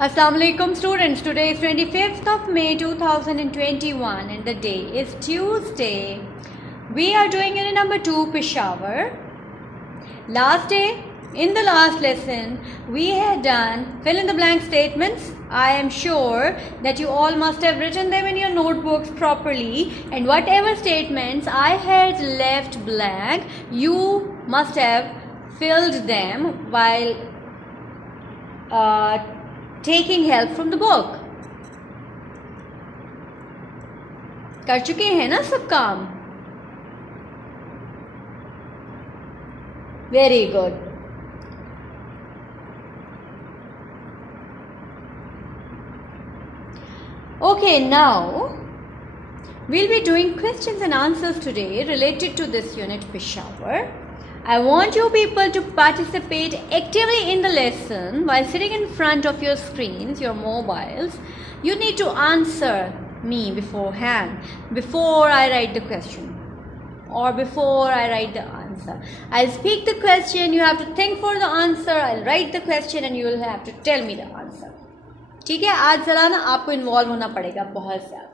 Assalamu alaikum students. Today is 25th of May 2021 and the day is Tuesday. We are doing unit number 2 Peshawar. Last day, in the last lesson, we had done fill in the blank statements. I am sure that you all must have written them in your notebooks properly, and whatever statements I had left blank, you must have filled them while taking help from the book. कर चुके हैं ना सब काम? Very good. Okay, now we'll be doing questions and answers today related to this unit Peshawar. I want you people to participate actively in the lesson while sitting in front of your screens, your mobiles. You need to answer me beforehand, before I write the question or before I write the answer. I'll speak the question, you have to think for the answer, I'll write the question and you will have to tell me the answer. ठीक है, आज जरा ना आपको इन्वॉल्व होना पड़ेगा बहुत ज़्यादा.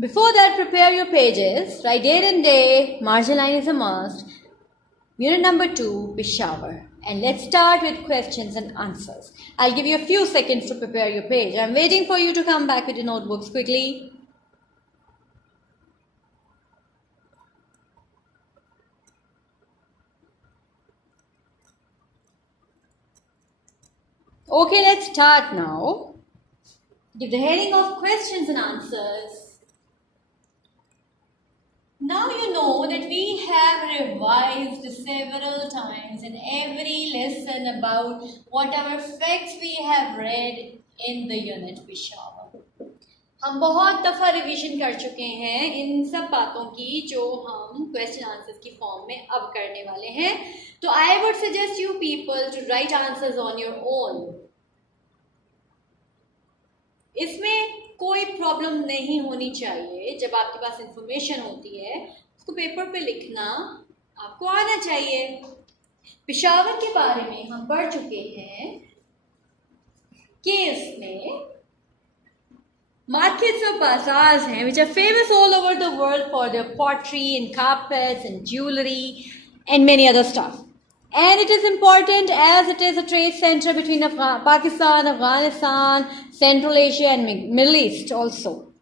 Before that, prepare your pages. Write date and day. Margin line is a must. Unit number 2, Peshawar. And let's start with questions and answers. I'll give you a few seconds to prepare your page. I'm waiting for you to come back with your notebooks quickly. Okay, let's start now. Give the heading of questions and answers. Now you know that we have revised several times in every lesson about whatever facts we have read in the unit Peshawar. हम बहुत दफ़ा रिवीजन कर चुके हैं इन सब बातों की जो हम क्वेश्चन आंसर्स की फॉर्म में अब करने वाले हैं. तो I would suggest you people to write answers on your own. इसमें कोई प्रॉब्लम नहीं होनी चाहिए. जब आपके पास इंफॉर्मेशन होती है उसको पेपर पे लिखना आपको आना चाहिए. पेशावर के बारे में हम पढ़ चुके हैं कि इसमें markets or bazaars हैं which are famous all over the world for their pottery and carpets and jewelry and many other stuff. And it is important as it is a trade center between Pakistan, Afghanistan, Central Asia and Middle East also.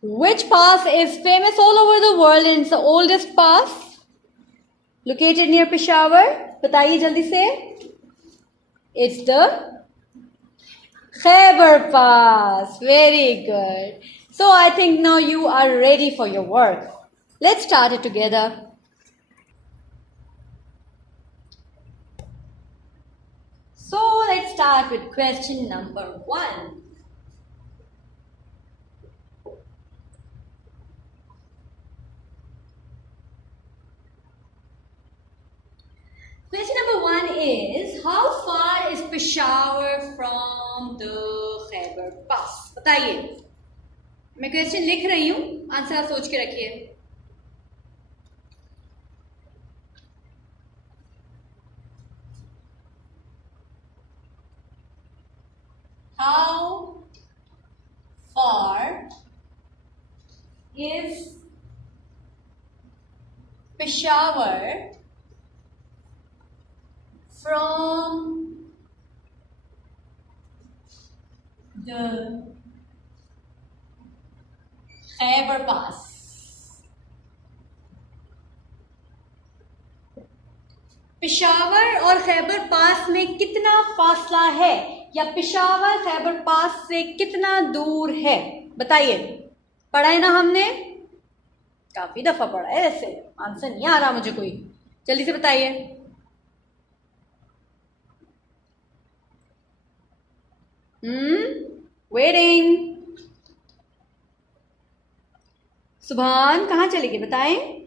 Which pass is famous all over the world and it's the oldest pass located near Peshawar? बताइए जल्दी से. It's the Khyber Pass. Very good. So I think now you are ready for your work. Let's start it together. So let's start with question number 1. Question number 1 is, how far is Peshawar from the Khyber Pass? बताइए. मैं क्वेश्चन लिख रही हूँ, आंसर आप सोच के रखिए. How far is Peshawar from the Khyber Pass? Peshawar और खैबर पास में कितना फासला है या पेशावर खैबर पास से कितना दूर है? बताइए. पढ़ा है ना हमने? काफी दफा पढ़ा है. ऐसे आंसर नहीं आ रहा मुझे कोई. जल्दी से बताइए. वेटिंग. सुभान कहाँ चले गए? बताएं.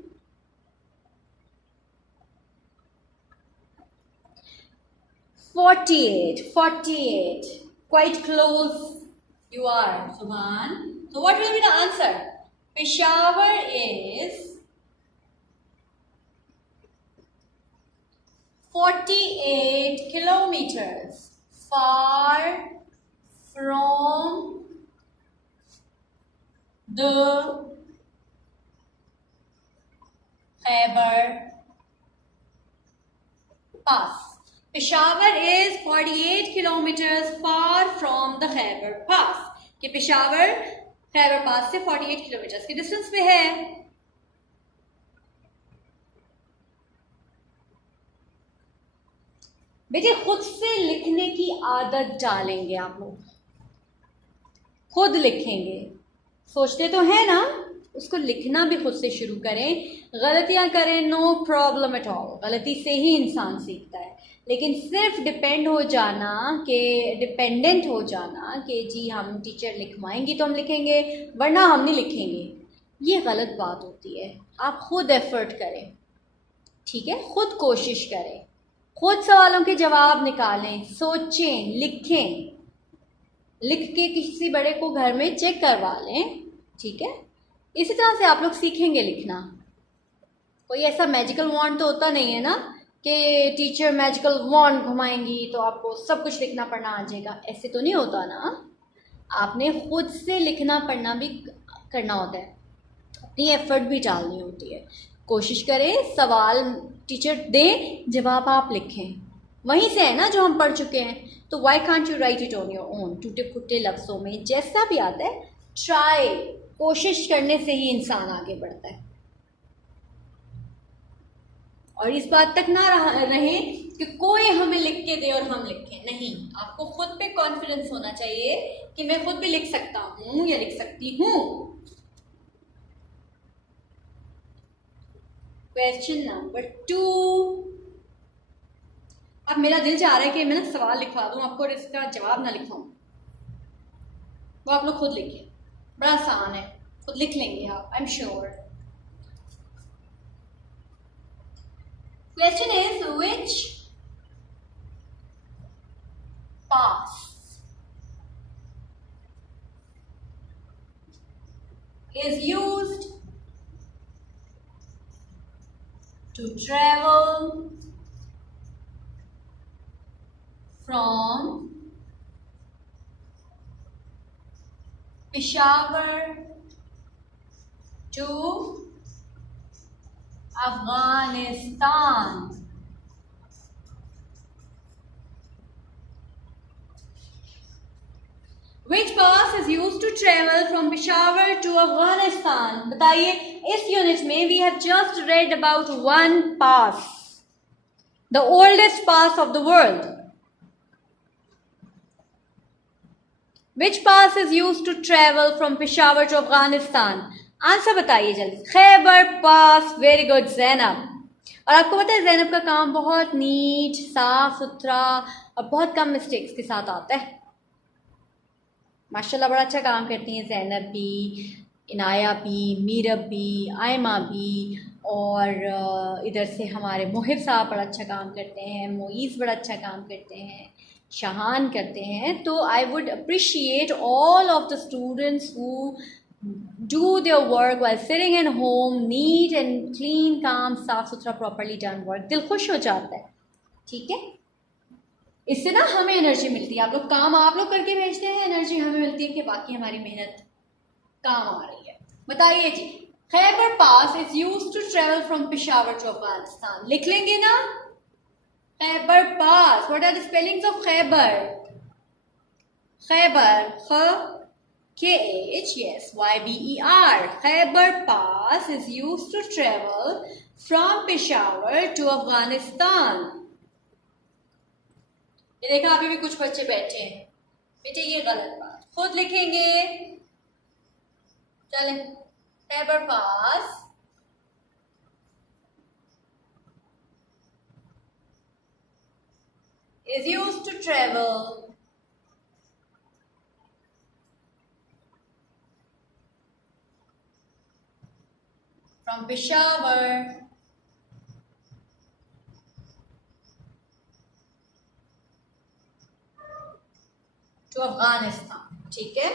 Forty-eight. Quite close you are, Subhan. So what will be the answer? Peshawar is 48 kilometers far from the Khyber Pass. Peshawar is 48 kilometers far from the Khyber Pass. कि पेशावर खैबर पास से 48 किलोमीटर्स के डिस्टेंस पे है. बेटे खुद से लिखने की आदत डालेंगे आप लोग, खुद लिखेंगे. सोचते तो है ना, उसको लिखना भी खुद से शुरू करें. गलतियां करें, नो प्रॉब्लम एट ऑल, गलती से ही इंसान सीखता है. लेकिन सिर्फ डिपेंडेंट हो जाना कि जी हम टीचर लिखवाएंगी तो हम लिखेंगे वरना हम नहीं लिखेंगे, ये गलत बात होती है. आप खुद एफर्ट करें, ठीक है, खुद कोशिश करें, खुद सवालों के जवाब निकालें, सोचें, लिखें. लिख के किसी बड़े को घर में चेक करवा लें, ठीक है. इसी तरह से आप लोग सीखेंगे लिखना. कोई ऐसा मैजिकल वॉन्ड तो होता नहीं है ना कि टीचर मैजिकल वॉन्ड घुमाएंगी तो आपको सब कुछ लिखना पढ़ना आ जाएगा. ऐसे तो नहीं होता ना. आपने खुद से लिखना पढ़ना भी करना होता है, अपनी एफर्ट भी डालनी होती है. कोशिश करें, सवाल टीचर दें, जवाब आप लिखें. वहीं से है ना जो हम पढ़ चुके हैं. तो why can't you right it on your own, टूटे फूटे लफ्ज़ों में, जैसा भी आता है. ट्राई, कोशिश करने से ही इंसान आगे बढ़ता है. और इस बात तक ना रहे कि कोई हमें लिख के दे और हम लिखें. नहीं, आपको खुद पे कॉन्फिडेंस होना चाहिए कि मैं खुद भी लिख सकता हूं या लिख सकती हूं. Question number 2. अब मेरा दिल चाह रहा है कि मैं ना सवाल लिखवा दूं आपको और इसका जवाब ना लिखवाऊं. वो आप लोग खुद लिखिए, बड़ा आसान है, खुद लिख लेंगे आप, आई am sure. Question is, which pass is used to travel from Peshawar to Afghanistan? Which pass is used to travel from Peshawar to Afghanistan? बताइए. इस यूनिट में we have just read about one pass, the oldest pass of the world. Which pass is used to travel from Peshawar to Afghanistan? Answer बताइए जल्दी. Khyber pass. Very good Zainab. और आपको पता है ज़ैनब का काम बहुत नीट, साफ सुथरा और बहुत कम मिस्टेक्स के साथ आता है. माशाल्लाह बड़ा अच्छा काम करती हैं ज़ैनब भी, इनाया भी, मीरब भी, आयमा भी, और इधर से हमारे मोहिब साहब बड़ा अच्छा काम करते हैं, मोईज़ बड़ा अच्छा काम करते हैं, शाहान करते हैं. तो I would appreciate all of the students who do their work while sitting at home, neat and clean, calm, साफ सुथरा, properly done work. दिल खुश हो जाता है, ठीक है. इससे ना हमें एनर्जी मिलती है. आप लोग काम आप लोग करके भेजते हैं, एनर्जी हमें मिलती है कि बाकी हमारी मेहनत काम आ रही है. बताइए जी. Khyber pass is used to travel from Peshawar to Afghanistan. लिख लेंगे ना. Khyber pass. What are the spellings of Khyber? Khyber, KH, yes, YBER. Khyber Pass is used to travel from Peshawar to Afghanistan. ये देखा, अभी भी कुछ बच्चे बैठे हैं. बेटे ये गलत बात, खुद लिखेंगे. चलें. Khyber Pass is used to travel from Peshawar to Afghanistan. ठीक है.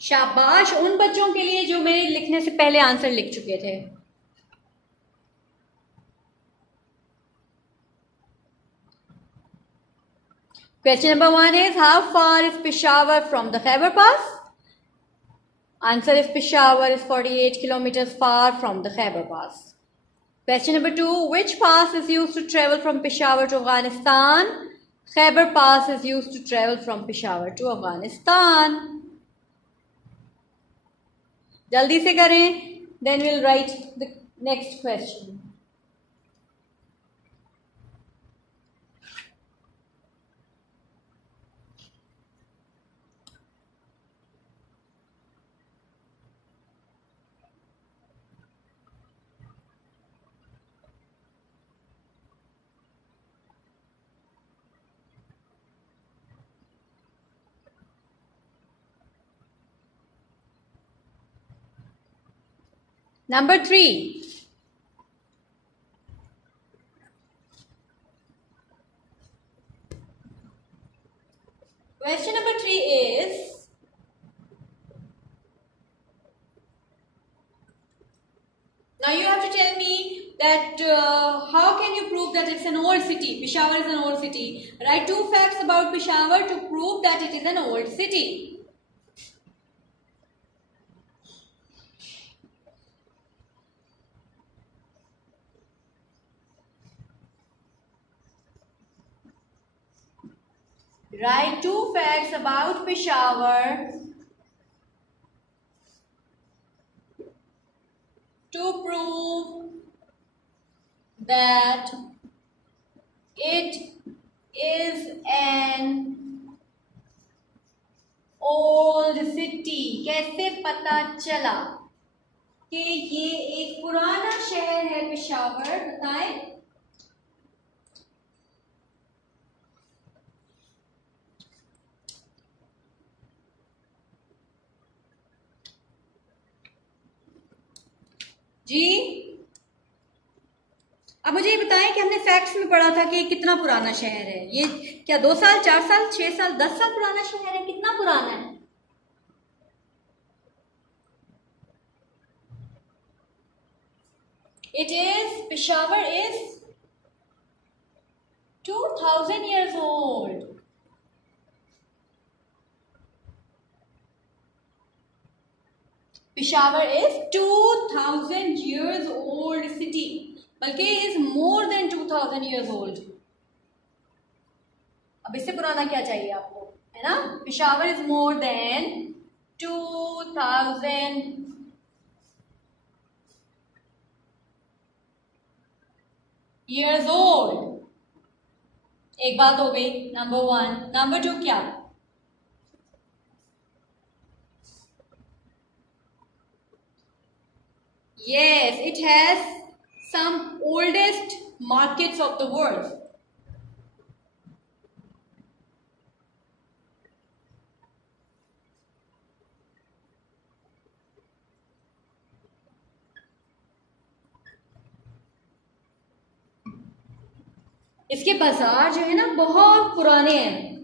शाबाश उन बच्चों के लिए जो मेरे लिखने से पहले आंसर लिख चुके थे. Question number 1 is, how far is Peshawar from the Khyber Pass? Answer is Peshawar is 48 kilometers far from the Khyber Pass. Question number 2, which pass is used to travel from Peshawar to Afghanistan? Khyber Pass is used to travel from Peshawar to Afghanistan. Jaldi se kare, then we'll write the next question. Number 3. Question number 3 is, now you have to tell me that how can you prove that it's an old city? Peshawar is an old city. Write 2 facts about Peshawar to prove that it is an old city. Write 2 facts about Peshawar to prove that it is an old city. कैसे पता चला कि ये एक पुराना शहर है पेशावर? बताएं. जी, अब मुझे ये बताएं कि हमने फैक्ट्स में पढ़ा था कि कितना पुराना शहर है. ये क्या 2 साल, 4 साल, 6 साल, 10 साल पुराना शहर है? कितना पुराना है? Peshawar is 2000 years old. Peshawar is 2000 years old city. बल्कि is more than 2000 years old. अब इससे पुराना क्या चाहिए आपको, है ना? Peshawar is more than 2000 years old. एक बात हो गई, नंबर 1. नंबर 2 क्या? Yes, it has some oldest markets of the world. इसके बाजार जो है ना बहुत पुराने हैं,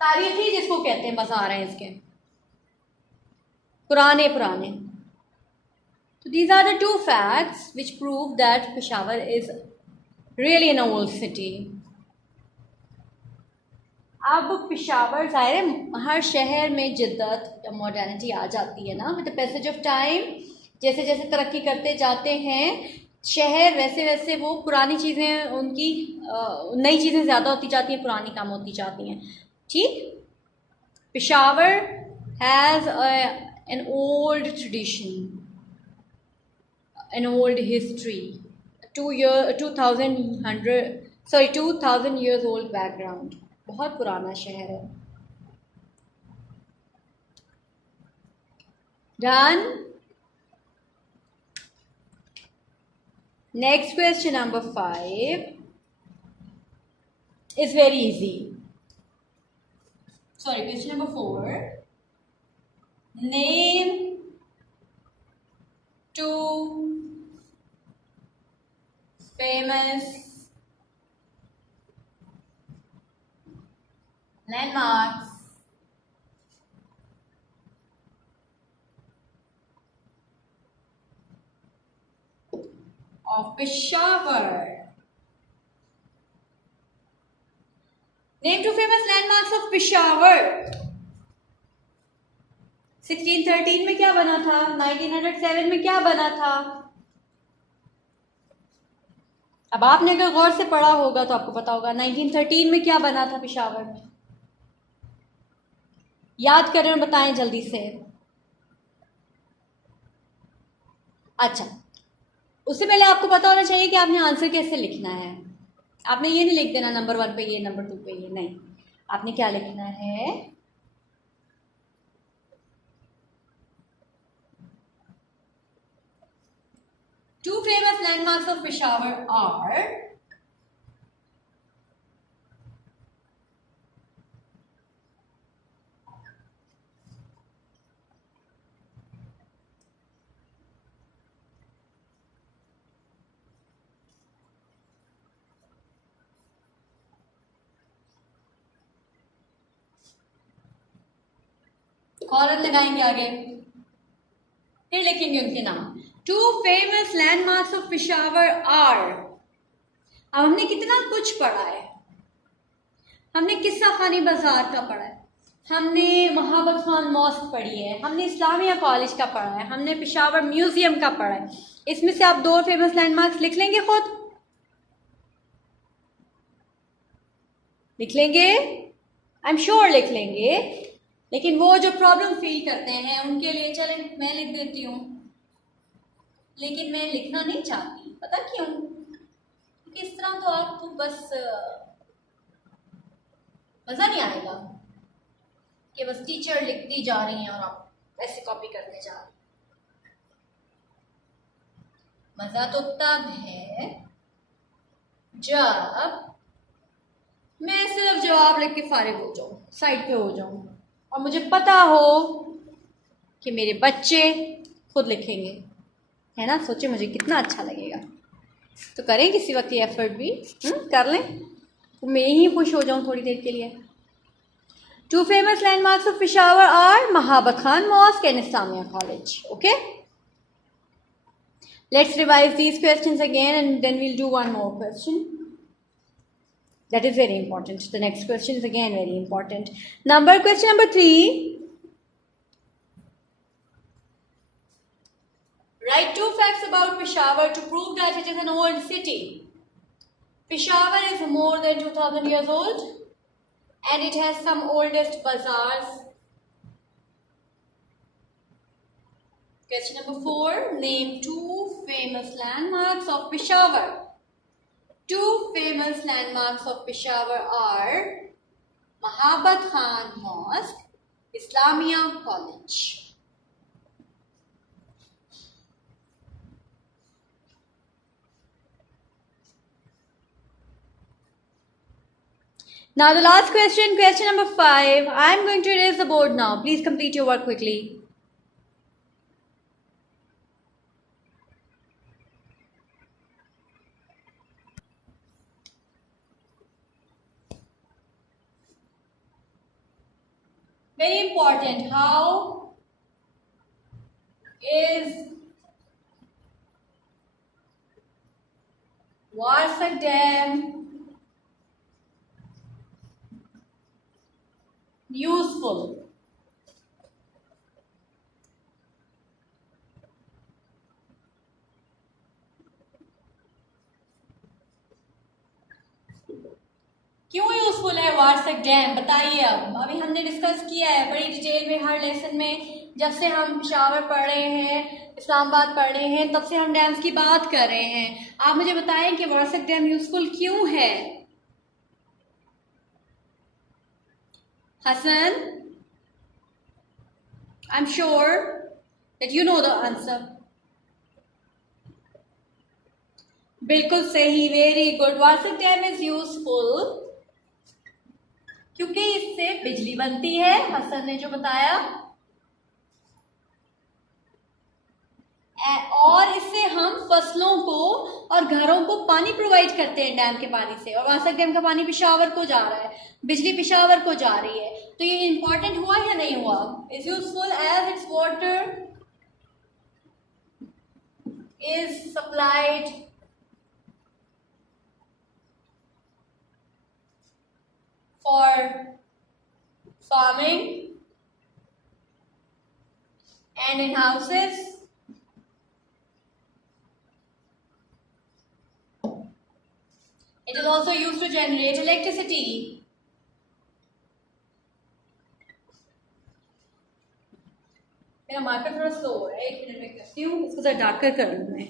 तारीखी जिसको कहते हैं बाजार हैं इसके, पुराने पुराने. So these are the 2 facts which prove that Peshawar is really an old city. अब पेशावर ज़ाहिर है हर शहर में जिद्दत या मॉडर्निटी आ जाती है ना, with the passage of time. जैसे जैसे तरक्की करते जाते हैं शहर, वैसे वैसे वो पुरानी चीज़ें उनकी नई चीज़ें ज़्यादा होती जाती हैं, पुरानी कम होती जाती हैं. ठीक. Peshawar has an old tradition, an old history, 2000 years old background. बहुत पुराना शहर है. Done. Next question, number 5, is very easy. Sorry, question number 4. Name 2 famous landmarks of Peshawar. Name two famous landmarks of Peshawar. 1613 में क्या बना था, 1907 में क्या बना था। अब आपने अगर गौर से पढ़ा होगा तो आपको पता होगा 1913 में क्या बना था पिशावर में। याद करें और बताएं जल्दी से। अच्छा, उससे पहले आपको पता होना चाहिए कि आपने आंसर कैसे लिखना है। आपने ये नहीं लिख देना नंबर 1 पे ये, नंबर 2 पे ये, नहीं। आपने क्या लिखना है, two famous landmarks of Peshawar are, colon लगाएंगे आगे, फिर लिखेंगे उनके नाम। Two famous landmarks of Peshawar are. अब हमने कितना कुछ पढ़ा है। हमने किस्सा खानी बाजार का पढ़ा है, हमने महाबत खान मॉस्क पढ़ी है, हमने इस्लामिया कॉलेज का पढ़ा है, हमने पिशावर म्यूजियम का पढ़ा है। इसमें से आप 2 फेमस लैंडमार्क्स लिख लेंगे, खुद लिख लेंगे, आई एम श्योर लिख लेंगे। लेकिन वो जो प्रॉब्लम फील करते हैं उनके लिए चलें मैं लिख देती हूँ, लेकिन मैं लिखना नहीं चाहती। पता क्यों? क्योंकि इस तरह तो आपको बस मजा नहीं आएगा कि बस टीचर लिखती जा रही हैं और आप ऐसे कॉपी करते जा रहे हैं। मजा तो तब है जब मैं सिर्फ जवाब लिख के फारिग हो जाऊं, साइड पे हो जाऊं, और मुझे पता हो कि मेरे बच्चे खुद लिखेंगे, है ना। सोचे मुझे कितना अच्छा लगेगा। तो करें किसी वक्त ये एफर्ट भी, कर लें, तो मैं ही खुश हो जाऊं थोड़ी देर के लिए। Two famous landmarks of Peshawar are Mahabat Khan Mosque and Islamia College. Okay, let's revise these questions again and then we'll do one more question. That is very important. The next question is again very important. Question number 3. Write 2 facts about Peshawar to prove that it is an old city. Peshawar is more than 2000 years old and it has some oldest bazaars. Question number 4. Name 2 famous landmarks of Peshawar. 2 famous landmarks of Peshawar are Mahabat Khan Mosque, Islamia College. Now the last question, question number 5. I am going to erase the board now. Please complete your work quickly. Very important. How is Warsak Dam useful? क्यों यूजफुल है वारसक डैम, बताइए। अब अभी हमने डिस्कस किया है बड़ी डिटेल में हर लेसन में। जब से हम पिशावर पढ़ रहे हैं, इस्लामाबाद पढ़ रहे हैं, तब से हम डैम्स की बात कर रहे हैं। आप मुझे बताएं कि वारसक डैम यूजफुल क्यों है। Hasan, I am sure that you know the answer. बिल्कुल सही, very good. Warsak dam is useful क्योंकि इससे बिजली बनती है, हसन ने जो बताया, और इससे हम फसलों को और घरों को पानी प्रोवाइड करते हैं डैम के पानी से। और वारसक डैम का पानी पिशावर को जा रहा है, बिजली पिशावर को जा रही है। तो ये इंपॉर्टेंट हुआ या नहीं हुआ? Is useful as its water is supplied for farming and in houses. It is also used to generate electricity. मेरा मार्कर थोड़ा स्लो हो रहा है, 1 मिनट में करती हूँ, इसको जरा डार्कर कर लूँ मैं.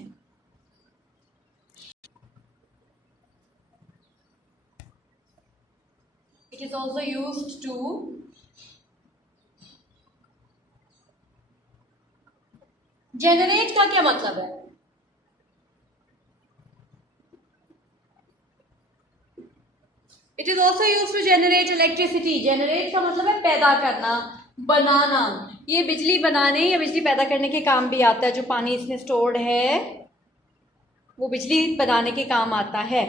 It is also used to generate का क्या मतलब है? It is also used to generate electricity. Generate का मतलब है पैदा करना, बनाना. ये बिजली बनाने या बिजली पैदा करने के काम भी आता है. जो पानी इसमें स्टोर्ड है वो बिजली बनाने के काम आता है.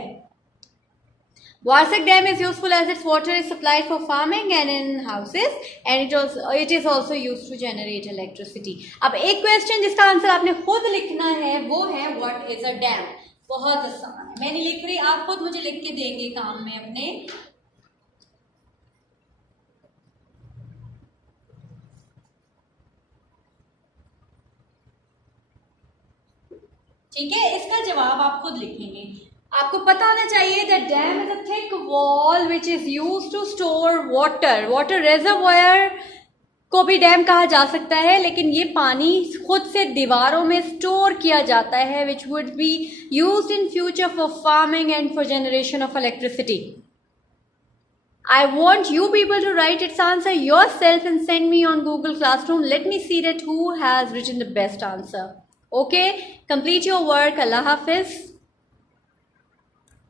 Warsak Dam is useful as its water is supplied for farming and in houses, and it is also used to generate electricity. अब एक क्वेश्चन जिसका आंसर आपने खुद लिखना है वो है what is a dam. बहुत आसान है, मैं नहीं लिख रही, आप खुद मुझे लिख के देंगे काम में अपने. ठीक है, इसका जवाब आप खुद लिखेंगे. आपको पता होना चाहिए that dam is a thick wall which is used to store water. Water reservoir को भी डैम कहा जा सकता है, लेकिन ये पानी खुद से दीवारों में स्टोर किया जाता है which would be used in future for farming and for generation of electricity. I want you people to write its answer yourself and send me on Google Classroom. Let me see that who has written the best answer. Okay, complete your work. Allah Hafiz.